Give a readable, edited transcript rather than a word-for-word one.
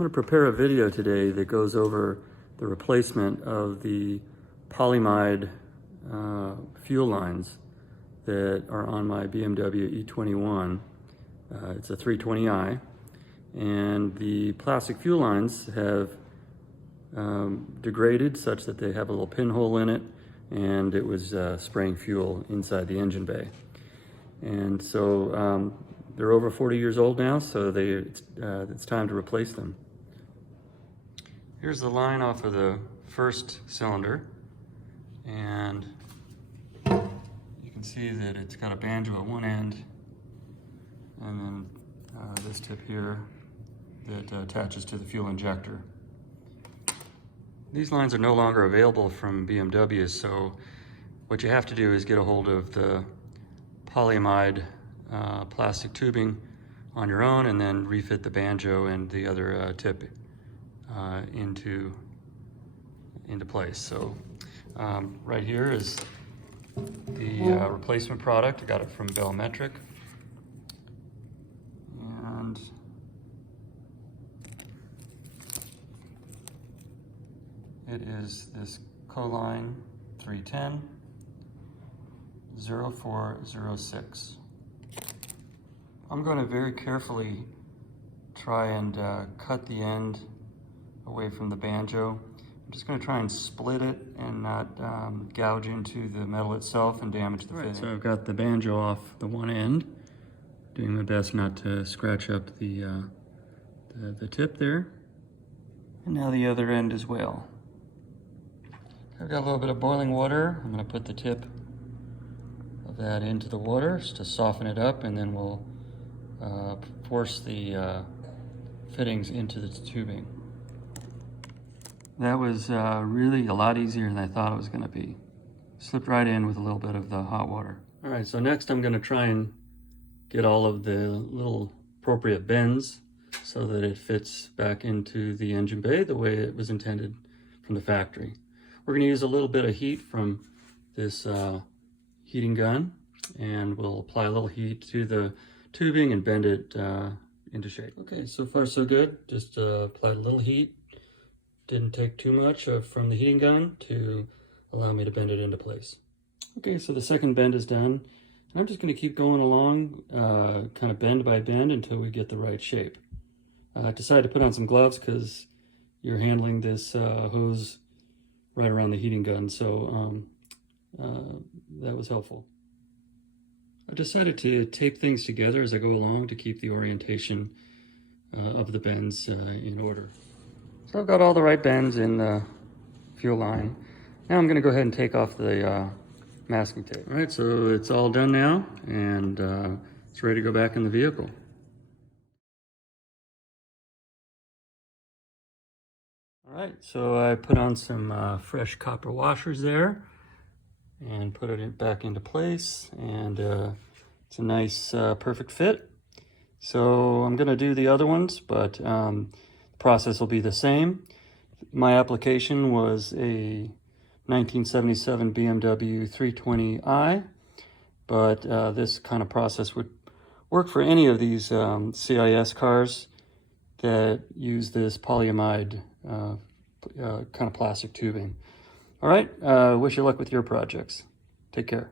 I'm going to prepare a video today that goes over the replacement of the polyamide fuel lines that are on my BMW E21. It's a 320i, and the plastic fuel lines have degraded such that they have a little pinhole in it, and it was spraying fuel inside the engine bay. And so they're over 40 years old now, so it's time to replace them. Here's the line off of the first cylinder, and you can see that it's got a banjo at one end, and then this tip here that attaches to the fuel injector. These lines are no longer available from BMW, so what you have to do is get a hold of the polyamide plastic tubing on your own, and then refit the banjo and the other tip into place. So right here is the replacement product. I got it from Bellmetric, and it is this Coline 310 0406. I'm going to very carefully try and cut the end away from the banjo. I'm just going to try and split it and not gouge into the metal itself and damage the fitting. So I've got the banjo off the one end, doing my best not to scratch up the tip there. And now the other end as well. I've got a little bit of boiling water. I'm going to put the tip of that into the water just to soften it up, and then we'll force the fittings into the tubing. That was really a lot easier than I thought it was going to be. Slipped right in with a little bit of the hot water. All right, so next I'm going to try and get all of the little appropriate bends so that it fits back into the engine bay the way it was intended from the factory. We're going to use a little bit of heat from this heating gun, and we'll apply a little heat to the tubing and bend it into shape. Okay, so far so good. Just applied a little heat. Didn't take too much from the heating gun to allow me to bend it into place. Okay, so the second bend is done. And I'm just going to keep going along, kind of bend by bend until we get the right shape. I decided to put on some gloves because you're handling this hose right around the heating gun, so that was helpful. I decided to tape things together as I go along to keep the orientation of the bends in order. So I've got all the right bends in the fuel line. Now I'm going to go ahead and take off the masking tape. All right, so it's all done now, and it's ready to go back in the vehicle. All right, so I put on some fresh copper washers there and put it back into place, and it's a nice perfect fit. So I'm going to do the other ones, but the process will be the same. My application was a 1977 BMW 320i, but this kind of process would work for any of these CIS cars that use this polyamide kind of plastic tubing. All right, wish you luck with your projects. Take care.